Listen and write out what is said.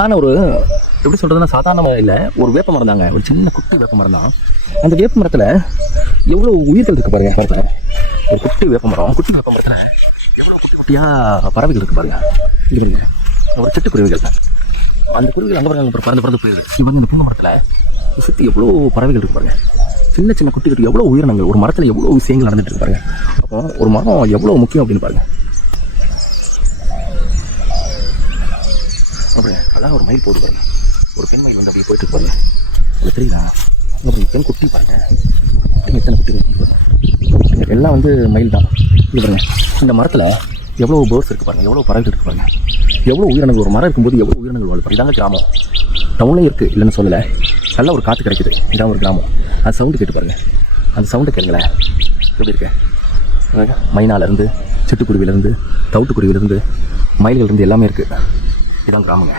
ஆனால் ஒரு எப்படி சொல்கிறதுனா சாதாரண இல்லை ஒரு வேப்ப மரம் தாங்க. ஒரு சின்ன குட்டி வேப்ப மரம் தான். அந்த வேப்ப மரத்தில் எவ்வளோ உயிர்கள் இருக்குது பாருங்க மரத்தில் ஒரு குட்டி வேப்ப மரம் குட்டி வேப்ப மரத்தில் எவ்வளோ குட்டி குட்டியாக பறவைகள் இருக்கு பாருங்க. இது பாருங்க. ஒரு சிட்டுக்குருவிகள் அந்த குருவிகள் அங்கே பாருங்க பறந்து பறந்து போயிடுது வந்து இந்த பூனை மரத்தில் சுற்றி எவ்வளோ பறவைகள் இருக்குது பாருங்க. சின்ன சின்ன குட்டி குட்டி எவ்வளோ உயிரினங்கள் ஒரு மரத்தில் எவ்வளோ விஷயங்கள் நடந்துட்டு இருக்கு பாருங்க. அப்போ ஒரு மரம் எவ்வளோ முக்கியம் அப்படின்னு பாருங்க. அப்படியே ஒரு மயில் போகுது பாருங்க. ஒரு பெண் மயில் வந்து அப்படியே போயிட்டு இருக்கு பாருங்க. உங்களுக்கு தெரியுதா? இங்க பெண் குட்டி பாருங்க. எத்தனை குட்டி எல்லாம் வந்து மயில் தான். இது பாருங்க இந்த மரத்தில் எவ்வளோ பேர்ட்ஸ் இருக்கு பாருங்க எவ்வளோ பறவைகள் இருக்கு பாருங்க. எவ்வளோ உயிரினங்கள் ஒரு மரம் இருக்கும்போது எவ்வளோ உயிரினங்கள் வாழ் இதாங்க கிராமம். டவுன்லேயும் இருக்குது இல்லைன்னு சொல்லலை. நல்ல ஒரு காற்று கிடைக்குது. இதான் ஒரு கிராமம். அது சவுண்டு கேட்டு பாருங்க. அந்த சவுண்டு கேளுங்களேன். எப்படி இருக்கு? மைனாலேருந்து சிட்டுக்குருவிலேருந்து தவிட்டுக்குருவிலேருந்து மயில்கள்லேருந்து எல்லாமே இருக்குது இதான் கிராமங்க.